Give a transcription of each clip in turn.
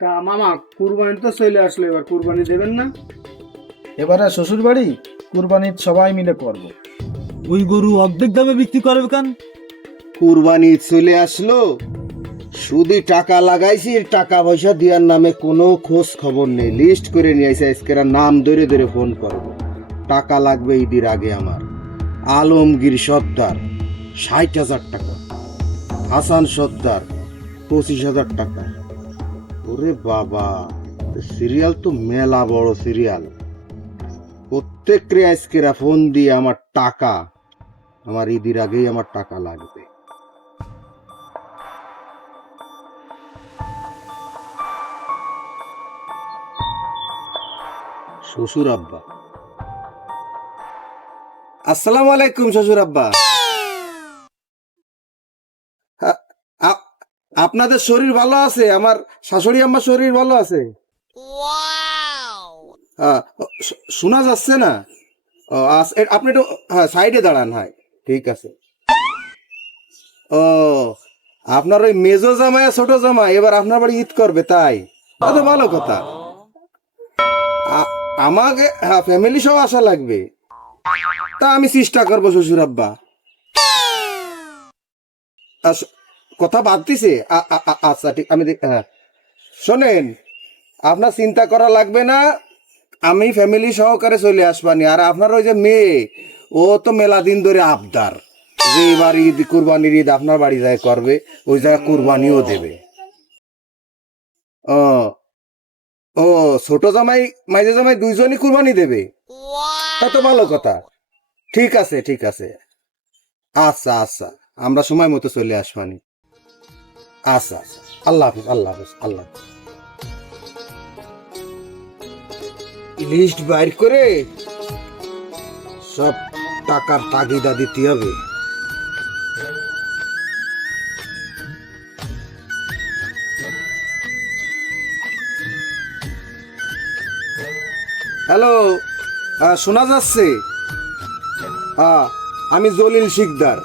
তা মামা কুরবানি তো চলে আসলো, এবার কুরবানি দেবেন না? এবারে শ্বশুর বাড়ি কুরবানি সবাই মিলে করব। ওই গরু অর্ধেক দামে বিক্রি করবে কেন? কুরবানি চলে আসলো, শুধু টাকা লাগাইছি, টাকা পয়সা দেওয়ার নামে কোনো খোঁজ খবর নেই। লিস্ট করে নিয়ে আইসা আজকেরা নাম ধরে ধরে ফোন করব। টাকা লাগবে ঈদের আগে আমার। আলমগীর সর্দার ৬০,০০০ টাকা, হাসান সর্দার ২৫,০০০ টাকা। ওরে বাবা, সিরিয়াল তো মেলা বড় সিরিয়াল। প্রত্যেকরে আজকেরা ফোন দিয়ে আমার টাকা, আমার ঈদের আগেই আমার টাকা লাগবে। শ্বশুর আব্বা, আসসালামু আলাইকুম। শ্বশুর আব্বা, আপনাদের শরীর ভালো আছে? আমার শাশুড়ি আম্মার শরীর ভালো আছে? শোনা যাচ্ছে না? আপনি একটু সাইডে দাঁড়ান। হয়, ঠিক আছে। ও, আপনার ওই মেজো জামাই আর ছোট জামাই এবার আপনার বাড়ি ঈদ করবে, তাই? তো ভালো কথা। আমাকে ফ্যামিলি সব আসা লাগবে। তা আমি চেষ্টা করবো শ্বশুর আব্বা। কথা বাদ দিছে? আচ্ছা ঠিক, আমি শোনেন, আপনার চিন্তা করা লাগবে না, আমি ফ্যামিলি সহকারে চলে আসবানি। আর আপনার ওই যে মেয়ে, ও তো মেলা দিন ধরে আবদার যে এবার ঈদ, কুরবানির ঈদ আপনার বাড়ি যায় করবে, ওই জায়গায় কুরবানিও দেবে। ও ও, ছোট জামাই মাইজে জামাই দুইজনই কুরবানি দেবে? তা তো ভালো কথা। ঠিক আছে ঠিক আছে। আচ্ছা আচ্ছা, আমরা সময় মতো চলে আসবানি। আচ্ছা আচ্ছা, আল্লাহ হাফিজ, আল্লাহ হাফিজ, আল্লাহ হাফিজ। লিস্ট বাইর করে সব টাকার তাগিদা দিতে হবে। হ্যালো, শোনা যাচ্ছে? আমি জলিল শিকদার।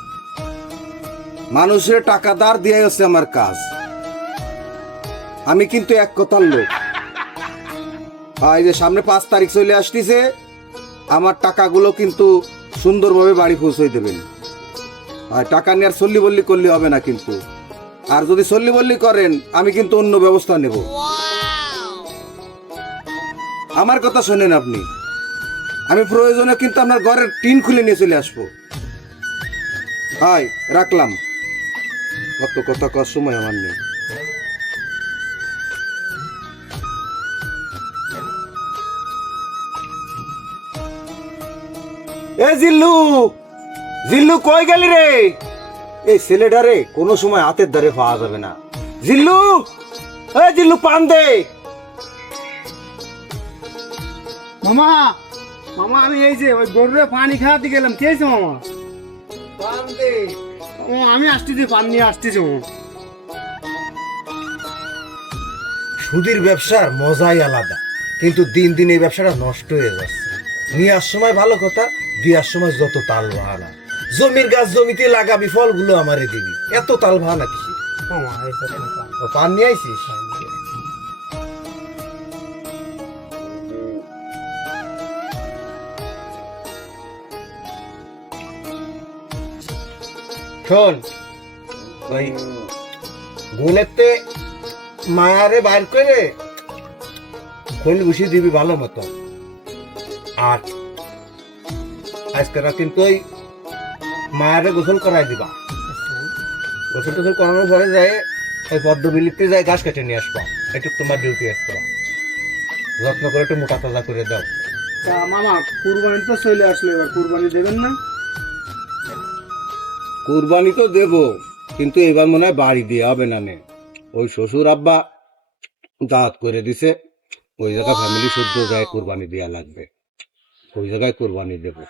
মানুষের টাকা ধার দিয়ে হচ্ছে আমার কাজ। আমি কিন্তু এক কথার লোক। এই যে সামনে ৫ তারিখ চলে আসতেছে, আমার টাকাগুলো কিন্তু সুন্দরভাবে বাড়ি পৌঁছে দেবেন। আর টাকা নিয়ে আর সল্লি বল্লি করলে হবে না কিন্তু। আর যদি সল্লি বল্লি করেন, আমি কিন্তু অন্য ব্যবস্থা নেব। আমার কথা শোনেন আপনি, আমি প্রয়োজনে কিন্তু আপনার ঘরের টিন খুলে নিয়ে চলে আসবো। হাই, রাখলাম। কত কথা কর সময় আমার নেই। এ জিল্লু, জিল্লু কই গেলি রে? এই ছেলেটারে কোনো সময় হাতের ধারে পাওয়া যাবে না। জিল্লু, এ জিল্লু, পান দে। মামা, মামা আমি এই যে ওই গরুরে পানি খাওয়াতে গেলাম, কে আছে মামা? পান দে। মামা, আমি আসতেছি, পান নিয়ে আসতেছি মামা। সুদীর ব্যবসার মজাই আলাদা, কিন্তু দিন দিন এই ব্যবসাটা নষ্ট হয়ে যাচ্ছে। নেওয়ার সময় ভালো কথা, দেওয়ার সময় যত তাল বাহানা। জমির গাছ জমিতে লাগাবি, ফলগুলো আমারে দিবি, এত তাল বাহানা কিসে? মামা এই তো তোমার পান। ও, পান নিয়ে আইছিস? শোন, ওই গুলেতে মায়ারে বাইর করে খোল বসিয়ে দিবি ভালো মতো। আর আজকে কিন্তু ওই মায়ারে গোসল করাই দিবা। গোসল টোসল করানোর পরে যায় ওই পদ্ম বিলিতে যায় ঘাস কেটে নিয়ে আসবা। একটু তোমার ডিউটি আসবা, যত্ন করে একটু মোটা তাজা করে দাও। তা মামা কুরবানি তো চলে আসলো, এবার কুরবানি দেবেন না? কুরবানি তো দেবো, কিন্তু এবার মনে হয় বাড়ি দিয়ে হবে না। ওই শ্বশুর আব্বা দাওয়াত করে দিছে, ওই জায়গায় ফ্যামিলি শুদ্ধ যায় কুরবানি দেওয়া লাগবে, ওই জায়গায় কুরবানি দেবো।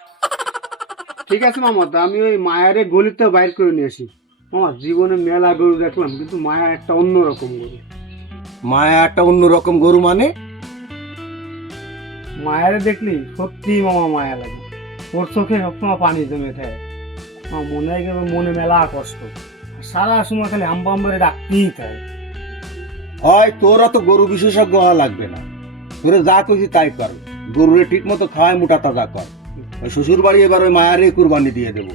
ঠিক আছে মামা, তা আমি ওই মায়ারে গলিতে বাইর করে নিয়ে আসি। মামা জীবনে মেলা গরু দেখলাম, কিন্তু মায়া একটা অন্যরকম গরু। মায়া একটা অন্যরকম গরু মানে? মায়ারে দেখলি সত্যি মামা মায়া লাগে। ওর চোখে সবসময় পানি জমে থাকে। আমার মনে হয় গেল, মনে মেলা কষ্ট। আর সারা সময় খালি আম্বা আম্বারে ডাকতেই থাকে। হয় তোরা তো গরু বিশেষজ্ঞ হওয়া লাগবে না, তোরে যা খুশি তাই কর, গরুরে ঠিক মতো খাওয়ায় মোটা তাজা কর। ওই শ্বশুর বাড়ি এবার ওই মায়ারে কুরবানি দিয়ে দেবো,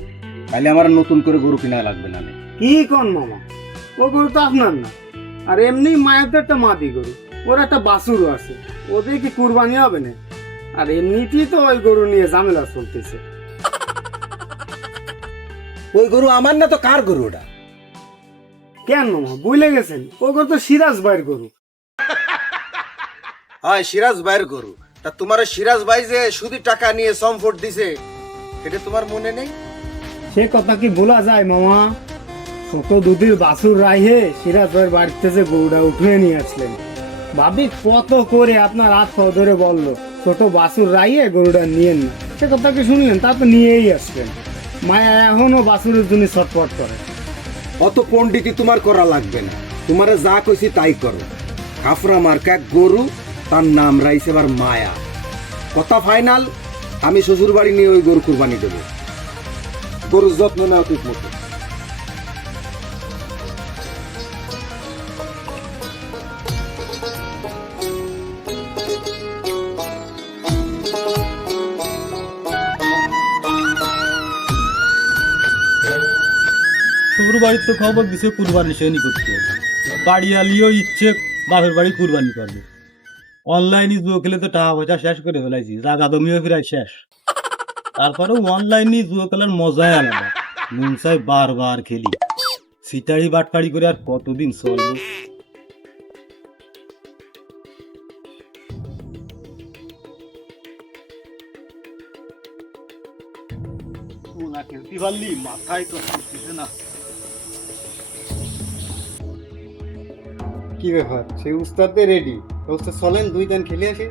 তাইলে আমার নতুন করে গরু কিনা লাগবে না। কি কোন মামা, ও গরু তো আপনার না, আর এমনি মায়ের তো একটা মাদি গরু, ওর একটা বাছুরও আছে, ওদের কি কুরবানি হবে না? আর এমনিতেই তো ওই গরু নিয়ে ঝামেলা চলতেছে। ওই গরু আমার না তো কার গরু ওটা? কেন মামা বুঝলে গেছেন, ও গরু তো সিরাজ ভাইয়ের গরু। হয় সিরাজ ভাইয়ের গরু, তা তোমার সিরাজ ভাই যে শুধু টাকা নিয়ে সম্পট দিছে সেটা তোমার মনে নেই? সে কথা কি বলা যায় মামা? ছোট দুধের বাছুর রাইহে সিরাজ ভাইয়ের বাড়িতে যে গরুটা উঠে নিয়ে আসলেন, ভাবি কত করে আপনার হাত পা ধরে বললো ছোট বাছুর রাইহে গরুটা নিয়েন না, সে কথা কি শুনলেন? তা তো নিয়েই আসলেন। মায়া এখনো বাছুরের জন্য ছটফট করে। অত পণ্ডিতি তোমার করা লাগবে না, তোমারে যা কইছি তাই করো। কাফরা মার্কা এক গরু, তার নাম রাইছে আবার মায়া। কথা ফাইনাল, আমি শ্বশুর বাড়ি নিয়ে ওই গরু কুরবানি দেবো। গরুর যত্ন নাও ঠিক মতো। শ্বশুর বাড়ির তো খবর দিছে কুরবানি সেনি করতে, বাড়ি আলিও ইচ্ছে বাপের বাড়ি কুরবানি করবে। অনলাইনে জুয়ো খেলে তো টাকা পয়সা শেষ করে ফেলাইছি, জাগা জমিও প্রায় শেষ। তারপরেও অনলাইনে জুয়ো খেলার মজাই আলাদা, মন চাই বারবার খেলি। সিটারি বাটপাড়ি করে আর কতদিন চলবো? খেলতে পারলি মাথায় তো আসতেছে না। কি ব্যাপার, সেই উস্তাদে রেডি? উস্তাদ চলেন দুই দিন খেলে আসি।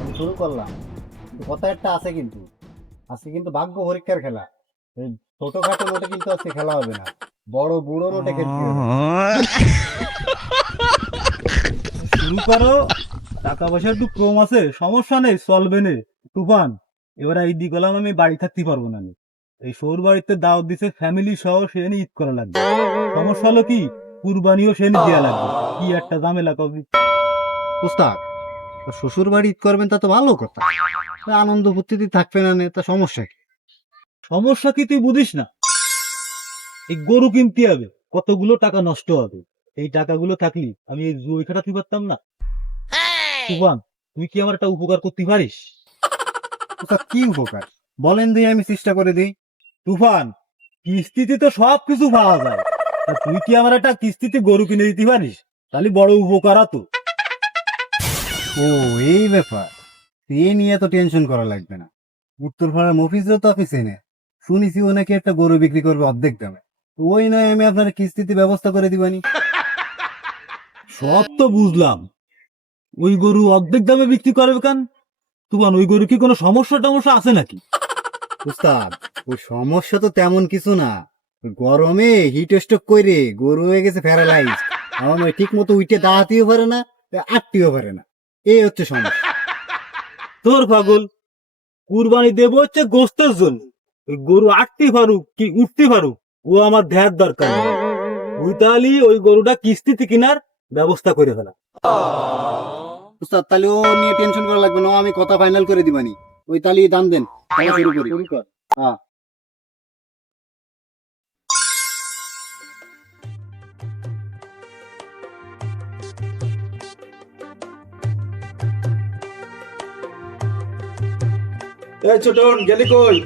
আমি শুরু করলাম, কিন্তু কথা একটা আছে, কিন্তু আজকে কিন্তু ভাগ্য পরীক্ষার খেলা। এই ছোটখাটো নোটে কিন্তু আজকে খেলা হবে না, বড় বুড়ো নোটে খেলতে হবে। শুরু করো, টাকা পয়সা একটু কম আছে, সমস্যা নেই, চলবে নে। তুফান, এবার এই দিক গেলাম, আমি বাড়ি থাকতে পারবো না। এই শোর বাড়িতে দাওয়াত দিছে, ফ্যামিলি সহ সে নিয়ে ঈদ করা লাগবে। সমস্যা হলো কি, কুরবানিও সে নিয়ে দেওয়া লাগবে। কি একটা ঝামেলা কবি। উস্তাদ, শ্বশুর বাড়ি ঈদ করবেন, তা তো ভালো কথা, তা আনন্দ ফুর্তিতে থাকবে না, তা সমস্যা কি? সমস্যা কি তুই বুঝিস না? এই গরু কিনতে হবে, কতগুলো টাকা নষ্ট হবে। এই টাকাগুলো থাকলি আমি এই জুই খাটাতে পারতাম না। তুফান, তুই কি আমার একটা উপকার করতে পারিস? উস্তাদ, কি উপকার বলেন, দিই আমি চেষ্টা করে দিই। তুফান, কিস্তিতে তো সব কিছু পাওয়া যায়, তা তুই কি আমার একটা কিস্তিতে গরু কিনে দিতে পারিস? তাহলে বড় উপকার তো। ও, এই ব্যাপার, এ নিয়ে তো টেনশন করা লাগবে না। উত্তরপাড়ার মফিজও তো আপনি চেনে, শুনেছি ও নাকি একটা গরু বিক্রি করবে অর্ধেক দামে। তো ওই নয়, আমি আপনার কিস্তিতে ব্যবস্থা করে দিবানি। সব তো বুঝলাম, ওই গরু অর্ধেক দামে বিক্রি করবে কেন? তুফান, ওই গরু কি কোনো সমস্যা টমস্যা আছে নাকি? উস্তাদ, ওই সমস্যা তো তেমন কিছু না, ওই গরমে হিট স্ট্রোক করে গরু হয়ে গেছে প্যারালাইজ। এখন ওই ঠিক মতো উইটে দাঁড়াতেও পারে না, আটতেও পারে না, এই হচ্ছে সমস্যা। তোর পাগল, কুরবানি দেবো হচ্ছে গোস্তের জন্য। ওই গরু আটতে পারুক কি উঠতে পারুক, ও আমার ধ্যার দরকার নেই। তুই তাহলে ওই গরুটা কিস্তিতে কেনার ব্যবস্থা করে ফেলা। উস্তাদ, তাহলে ও নিয়ে টেনশন করা লাগবে না, ও আমি কথা ফাইনাল করে দিবানি। ওই তাহলে দাম দেন, তাহলে শুরু করি। হ্যাঁ, এই ছোটন, গেলি কই?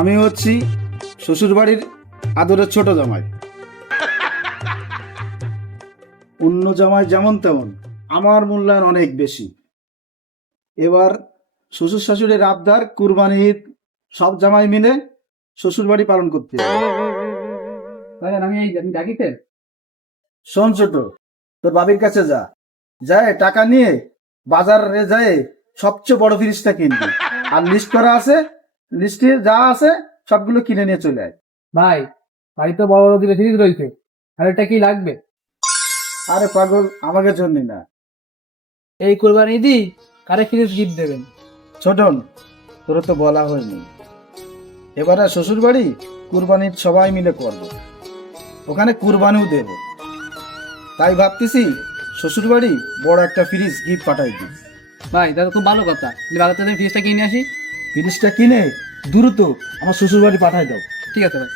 আমি হচ্ছি শ্বশুর বাড়ির আদরের ছোট জামাই। অন্য জামাই যেমন তেমন, আমার মূল্যায়ন অনেক বেশি। এবার শ্বশুর শাশুড়ির আবদার, কুরবানি ঈদ সব জামাই মিলে শ্বশুর বাড়ি পালন করতে হবে। আমি ডাকিতেন। শোন ছোট, তোর বাবির কাছে যা, যায় টাকা নিয়ে বাজারে যায় সবচেয়ে বড় ফ্রিজটা কিনবি। আর লিস্ট করা আছে, লিস্টে যা আছে সবগুলো কিনে নিয়ে চলে আয়। ভাই বাড়িতে বড় বড় দিলে ফ্রিজ রয়েছে, আর এটা কি লাগবে? আরে পাগল, আমাকে জন্য না, এই কোরবানি ঈদি কারে ফ্রিজ গিফট দেবেন? ছোটন তোর তো বলা হয়নি, এবারে শ্বশুর বাড়ি কুরবানির সবাই মিলে করব, ওখানে কুরবানিও দেব। তাই ভাবতেছি শ্বশুর বাড়ি বড় একটা ফ্রিজ গিফট পাঠাই দিই। ভাই তাহলে খুব ভালো কথা, বাজার থেকে ফ্রিজটা কিনে আসি। ফ্রিজটা কিনে দ্রুত আমার শ্বশুর বাড়ি পাঠাই দাও। ঠিক আছে ভাই।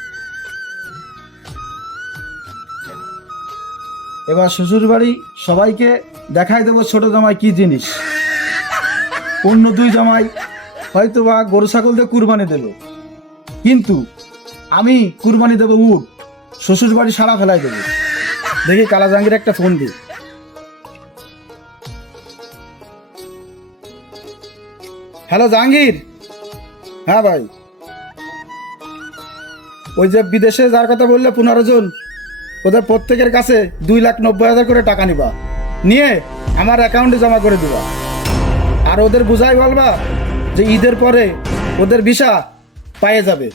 এবার শ্বশুর বাড়ি সবাইকে দেখাই দেবো ছোট জামাই কি জিনিস। অন্য দুই জামাই হয়তো বা গরু ছাগল দিয়ে কুরবানি দিল, কিন্তু আমি কুরবানি দেবো উট, শ্বশুর বাড়ি সারা ফেলাই দেবো। দেখি কালা জাহাঙ্গীর একটা ফোন দিই। হ্যালো জাহাঙ্গীর। হ্যাঁ ভাই, ওই যে বিদেশে যার কথা বললে 15 জন, ওদের প্রত্যেকের কাছে 2,90,000 করে টাকা নিবা, নিয়ে আমার অ্যাকাউন্টে জমা করে দিবা। আর ওদের বুঝাই বলবা যে ঈদের পরে ওদের ভিসা পাইয়ে যাবে।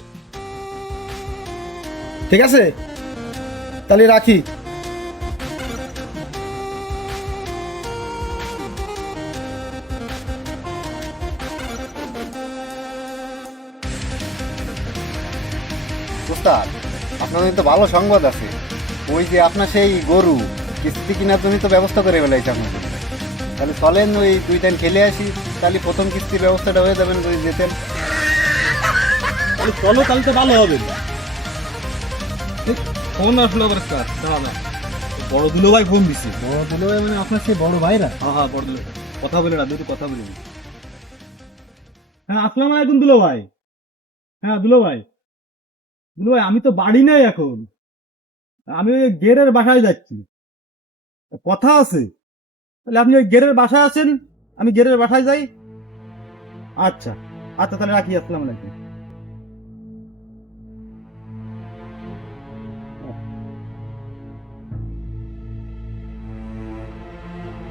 ঠিক আছে, তাহলে রাখি। উস্তাদ, আপনাদের তো ভালো সংবাদ আছে। ওই যে আপনার সেই গরু কিস্তি কেনার জন্য তো ব্যবস্থা করে ফেলাইছে আপনাদের। তাহলে চলেন ওই 2 টাইম খেলে আসি, তাহলে প্রথম কিস্তির ব্যবস্থাটা হয়ে যাবেন যদি যেতেন। তাহলে চলো, তাহলে তো ভালো হবে। ফোন আসলো আবার একটা, দাঁড়া, বড় দুলো ভাই ফোন দিছি। বড় দুলো ভাই মানে আপনার সেই বড় ভাইরা? হ্যাঁ হ্যাঁ, বড় দুলো ভাই। কথা বলে না, দুটো কথা বলি। হ্যাঁ, আসসালামু আলাইকুম দুলো ভাই। হ্যাঁ দুলো ভাই, দুলো ভাই আমি তো বাড়ি নেই এখন, আমি ওই গেরের বাসায় যাচ্ছি, কথা আছে। তাহলে আপনি ওই গেরের বাসায় আছেন, আমি গেরের বাসায় যাই। আচ্ছা আচ্ছা, তাহলে রাখি, আসসালামু আলাইকুম।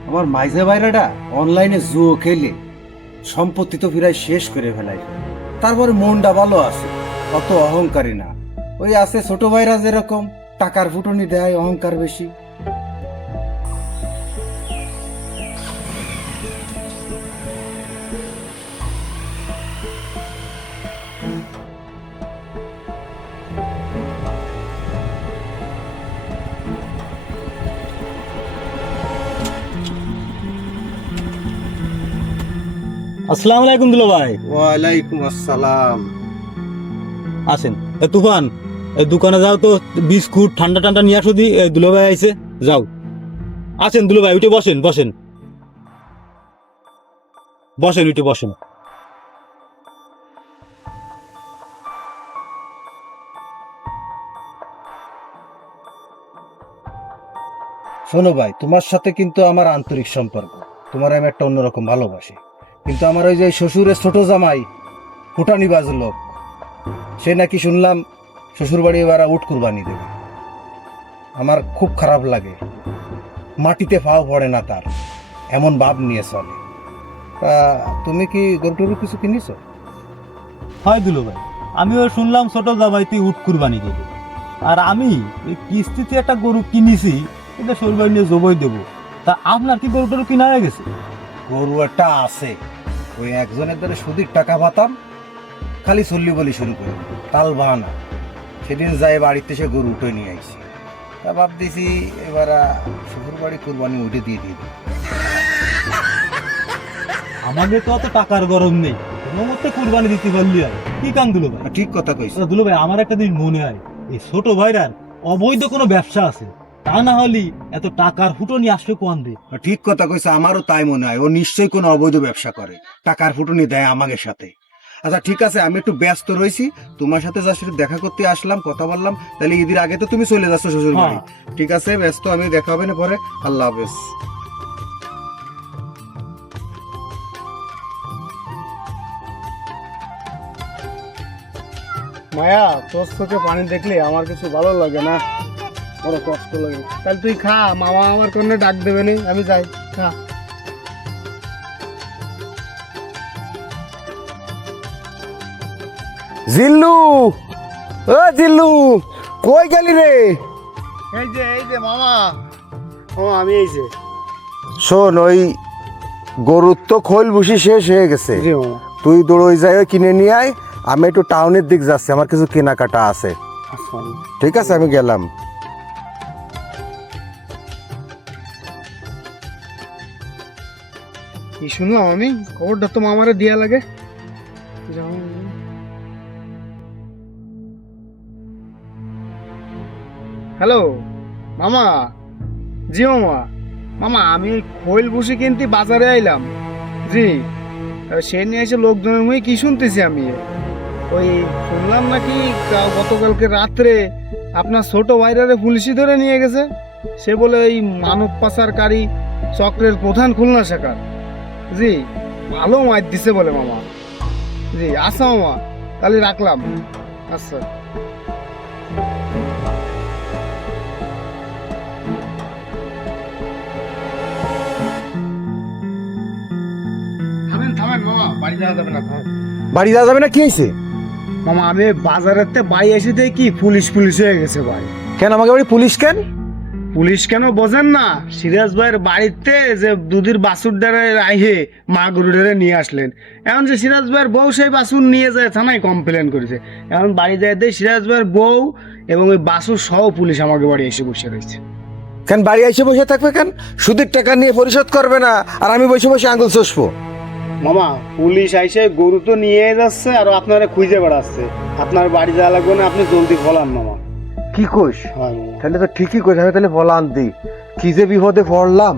আমার মাইজে বাইরাটা অনলাইনে জুয়ো খেলে সম্পত্তি তো ফিরাই শেষ করে ফেলাই, তারপরে মনটা ভালো আছে, অত অহংকারী না। ওই আছে ছোট ভাইরা যেরকম টাকার ফুটনি দেয়, অহংকার বেশি। আসসালামু আলাইকুম দুলো ভাই। ওয়ালাইকুম আসসালাম। আসেন। তুফান, এই দোকানে যাও তো, বিস্কুট ঠান্ডা ঠান্ডা নিয়ে আসো দি। দুলো ভাই আইছে, যাও। আসেন দুলো ভাই, উঠে বসেন, বসেন বসেন, উঠে বসেন। শোনো ভাই, তোমার সাথে কিন্তু আমার আন্তরিক সম্পর্ক, তোমার আমি একটা অন্যরকম ভালোবাসি, কিন্তু আমার ওই যে শ্বশুরের ছোট জামাই ফুটানিবাজ লোক, সে নাকি শুনলাম শ্বশুর বাড়ি এবার উট কুরবানি দেবে। আমার খুব খারাপ লাগে, মাটিতে পাও পড়ে না তার, এমন ভাব নিয়ে চলে। তা তুমি কি গরুটরু কিছু কিনেছো? হয় দুলো ভাই, আমিও শুনলাম ছোট জামাইতে উট কুরবানি দেবে, আর আমি এই কিস্তিতে একটা গরু কিনেছি, এটা শ্বশুরবাড়ি নিয়ে জবই দেবো। তা আপনার কি গরু টরু কিনা হয়ে গেছে? গরু একটা আছে, ওই একজনের দ্বারা সুদির টাকা পাতাম, খালি চল্লি বলি শুরু করে তাল বাহানা। সেদিন যাই বাড়িতে সে গরু উঠে নিয়ে আইছি, তা ভাবতেছি এবার শ্বশুর বাড়ি কুরবানি উঠে দিয়ে দিই। আমাদের তো অত টাকার গরম নেই, কোনো মতে কুরবানি দিতে পারলি আর কি কাম দুলো ভাই। ঠিক কথা কইছো। দুলো ভাই, আমার একটা জিনিস মনে হয়, এই ছোট ভাইরার অবৈধ কোনো ব্যবসা আছে, তা না হলে এত টাকার ফুটনি আসবে কোন দিয়ে। ঠিক কথা কইছো, আমারও তাই মনে হয়, ও নিশ্চয়ই কোনো অবৈধ ব্যবসা করে, টাকার ফুটনি দেয় আমাদের সাথে। আচ্ছা ঠিক আছে, আমি একটু ব্যস্ত রয়েছি, তোমার সাথে যা সেটা দেখা করতে আসলাম, কথা বললাম, তাহলে ঈদের আগে তো তুমি চলে যাচ্ছ শ্বশুর বাড়ি। ঠিক আছে, ব্যস্ত আমি, দেখা হবে না পরে। আল্লাহ হাফেজ। মায়া, তোর চোখে পানি দেখলে আমার কিছু ভালো লাগে না, বড় কষ্ট লাগে। তাহলে তুই খা, মামা আমার কোনো ডাক দেবে না, আমি যাই। জিল্লু, ও জিল্লু, কই গেলি রে? এই যে মামা, আমি এই যে। শোন, ওই গরুর তো খোল ভুসি শেষ হয়ে গেছে, জি মামা। তুই দৌড়ই যাই কিনে নিয়ে আয়। আমি একটু টাউনের দিক যাচ্ছি, আমার কিছু কেনাকাটা আছে। আচ্ছা। ঠিক আছে, আমি গেলাম। কি শুনলাম আমি, খবরটা তো মামারে দেয়া লাগে। হ্যালো মামা। জি মামা। মামা আমি ওই খৈল বসে কিনতে বাজারে আইলাম। জি, সে নিয়ে এসে লোকজনের মুখে কি শুনতেছি আমি, ওই শুনলাম নাকি গতকালকে রাত্রে আপনার ছোট ভাইরারে পুলিশি ধরে নিয়ে গেছে। সে বলে ওই মানব পাচারকারী চক্রের প্রধান খুলনা শাখার। জি, ভালো মাইর দিছে বলে মামা। জি আচ্ছা মামা, তাহলে রাখলাম। আচ্ছা। থামেন থামেন মামা, বাড়ি যাওয়া যাবে না, থামেন। বাড়ি যাওয়া যাবে না? কি হয়েছে? মামা আমি বাজারের তে বাড়ি এসে দেখি পুলিশ পুলিশ হয়ে গেছে ভাই। কেন আমাকে বাড়ি পুলিশ কেন? পুলিশ কেন বোঝেন না? সিরাজ ভাইয়ের বাড়িতে যে দুধের বাছুর দ্বারা রাইহে মা গরু ডেরে নিয়ে আসলেন। এখন যে সিরাজ ভাইয়ের বউ সেই বাছুর নিয়ে যায় থানায় কমপ্লেন করেছে। এখন বাড়ি যায় দেয় সিরাজ ভাইয়ের বউ এবং ওই বাছুর সহ পুলিশ আমাকে বাড়ি এসে বসে রয়েছে। কেন বাড়ি এসে বসে থাকবে কেন? সুদের টাকা নিয়ে পরিশোধ করবে না, আর আমি বসে বসে আঙুল চষবো? মামা পুলিশ আইসে গরু তো নিয়ে যাচ্ছে আর আপনারা খুঁজে বেড়াচ্ছে। আপনার বাড়ি যাওয়া লাগবে না, আপনি জলদি বলান মামা। কি কইস? হ্যাঁ মামা। তাহলে তো ঠিকই কইস, আমি তাহলে বলা আনতি। কি যে বিপদে পড়লাম।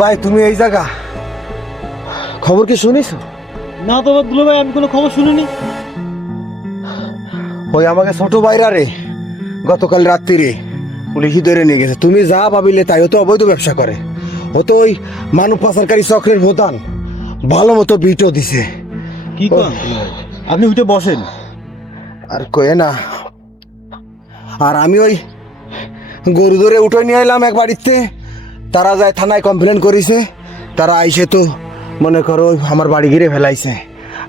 ভাই তুমি এই জায়গা খবর কি শুনিস? না তো দুলো ভাই, আমি কোনো খবর শুনিনি। ওই আমাকে ছোট ভাইরা রে গতকাল রাত্রিরে পুলিশই ধরে নিয়ে গেছে। তুমি যা ভাবিলে তাই, ও তো অবৈধ ব্যবসা করে, ও তো ওই মানব পাচারকারী চক্রের প্রধান। ভালো মতো বিটও দিছে। কি করেন দুলো ভাই? আপনি উঠে বসেন। আর কয়ে না। আর আমি ওই গরু ধরে উঠে নিয়ে এলাম এক বাড়িতে, তারা যায় থানায় কমপ্লেন করেছে। তারা আইসে তো মনে করো ওই আমার বাড়ি ঘিরে ফেলাইছে।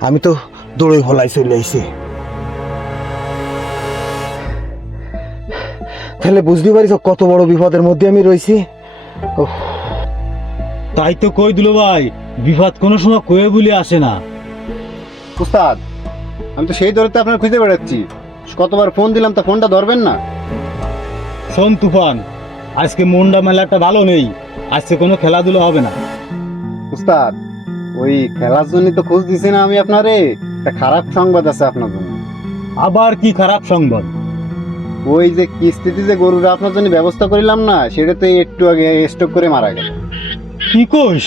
আমি তো দৌড়ে ফেলাই চলে আইছি। তাহলে বুঝতে পারিস কত বড় বিপদের মধ্যে আমি রয়েছি। তাই তো কই দুলো ভাই, বিপদ কোনো সময় কয়ে বলে আসে না। উস্তাদ, আমি তো সেই ধরতে আপনার খুঁজে বেড়াচ্ছি। কতবার ফোন দিলাম, তা ফোনটা ধরবেন না। শোন তুফান, আজকে মন্ডা মেলাটা ভালো নেই, আজকে কোনো খেলাধুলা হবে না। উস্তাদ, ওই খেলার জন্য তো খোঁজ দিছি না আমি আপনারে। একটা খারাপ সংবাদ আছে আপনার জন্য। আবার কি খারাপ সংবাদ? ওই যে কিস্তিতে যে গরুটা আপনার জন্য ব্যবস্থা করিলাম না, সেটা তো একটু আগে স্ট্রোক করে মারা গেল। কি কোষ?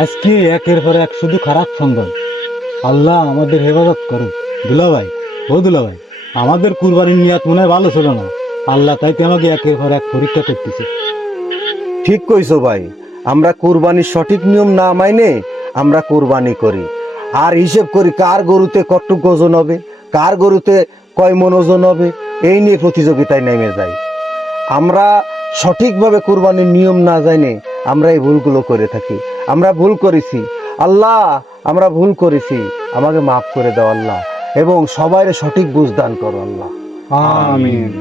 আজকে একের পর এক শুধু খারাপ সংবাদ। আল্লাহ আমাদের হেফাজত করো দুলা ভাই। ও দুলা ভাই, আমাদের কুরবানির নিয়াত মনে হয় ভালো ছিল না। আল্লাহ তাইতে আমাকে একের পর এক পরীক্ষা করতেছে। ঠিক কইছো ভাই, আমরা কুরবানির সঠিক নিয়ম না মাইনে আমরা কুরবানি করি, আর হিসেব করি কার গরুতে কতটুক ওজন হবে, কার গরুতে কয় মন ওজন হবে, এই নিয়ে প্রতিযোগিতায় নেমে যাই। আমরা সঠিকভাবে কুরবানির নিয়ম না জানে আমরা এই ভুলগুলো করে থাকি। আমরা ভুল করেছি আল্লাহ, আমরা ভুল করেছি, আমাকে মাফ করে দাও আল্লাহ, এবং সবাই সঠিক বুঝ দান করো আল্লাহ। আমিন।